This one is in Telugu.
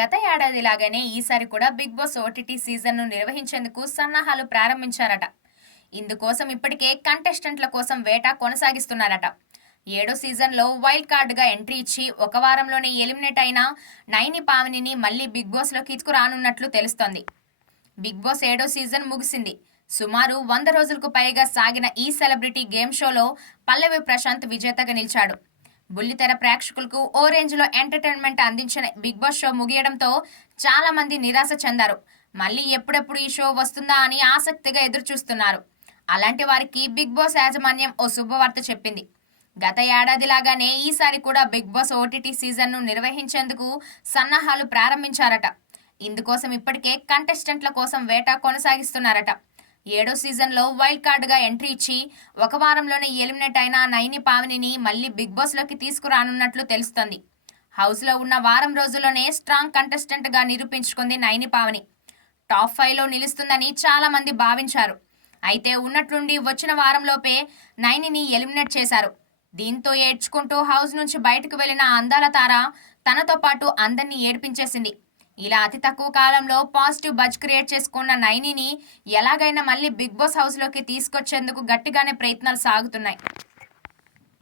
గత ఏడాదిలాగానే ఈసారి కూడా బిగ్ బాస్ ఓటీటీ సీజన్ను నిర్వహించేందుకు సన్నాహాలు ప్రారంభించారట. ఇందుకోసం ఇప్పటికే కంటెస్టెంట్ల కోసం వేట కొనసాగిస్తున్నారట. ఏడో సీజన్లో వైల్డ్ కార్డుగా ఎంట్రీ ఇచ్చి ఒక వారంలోనే ఎలిమినేట్ అయిన నైని పావనిని మళ్లీ బిగ్ బాస్లోకి తీసుకురానున్నట్లు తెలుస్తోంది. బిగ్ బాస్ ఏడో సీజన్ ముగిసింది. సుమారు 100 రోజులకు పైగా సాగిన ఈ సెలబ్రిటీ గేమ్ షోలో పల్లవి ప్రశాంత్ విజేతగా నిలిచాడు. బుల్లితెర ప్రేక్షకులకు ఓ రేంజ్లో ఎంటర్టైన్మెంట్ అందించిన బిగ్ బాస్ షో ముగియడంతో చాలా మంది నిరాశ చెందారు. మళ్ళీ ఎప్పుడెప్పుడు ఈ షో వస్తుందా అని ఆసక్తిగా ఎదురుచూస్తున్నారు. అలాంటి వారికి బిగ్ బాస్ యాజమాన్యం ఓ శుభవార్త చెప్పింది. గత ఏడాదిలాగానే ఈసారి కూడా బిగ్ బాస్ ఓటీటీ సీజన్ను నిర్వహించేందుకు సన్నాహాలు ప్రారంభించారట. ఇందుకోసం ఇప్పటికే కంటెస్టెంట్ల కోసం వేట కొనసాగిస్తున్నారట. ఏడో సీజన్లో వైల్డ్ కార్డుగా ఎంట్రీ ఇచ్చి ఒక వారంలోనే ఎలిమినేట్ అయిన నైని పావనిని మళ్లీ బిగ్ బాస్లోకి తీసుకురానున్నట్లు తెలుస్తోంది. హౌస్లో ఉన్న వారం రోజుల్లోనే స్ట్రాంగ్ కంటెస్టెంట్గా నిరూపించుకుంది నైని పావని. టాప్ 5లో నిలుస్తుందని చాలా మంది భావించారు. అయితే ఉన్నట్లుండి వచ్చిన వారంలోపే నైనిని ఎలిమినేట్ చేశారు. దీంతో ఏడ్చుకుంటూ హౌస్ నుంచి బయటకు వెళ్లిన అందాల తార తనతో పాటు అందరినీ ఏడ్పించేసింది. ఇలా అతి తక్కువ కాలంలో పాజిటివ్ బజ్ క్రియేట్ చేసుకున్న నైనిని ఎలాగైనా మళ్ళీ బిగ్ బాస్ హౌస్లోకి తీసుకొచ్చేందుకు గట్టిగానే ప్రయత్నాలు సాగుతున్నాయి.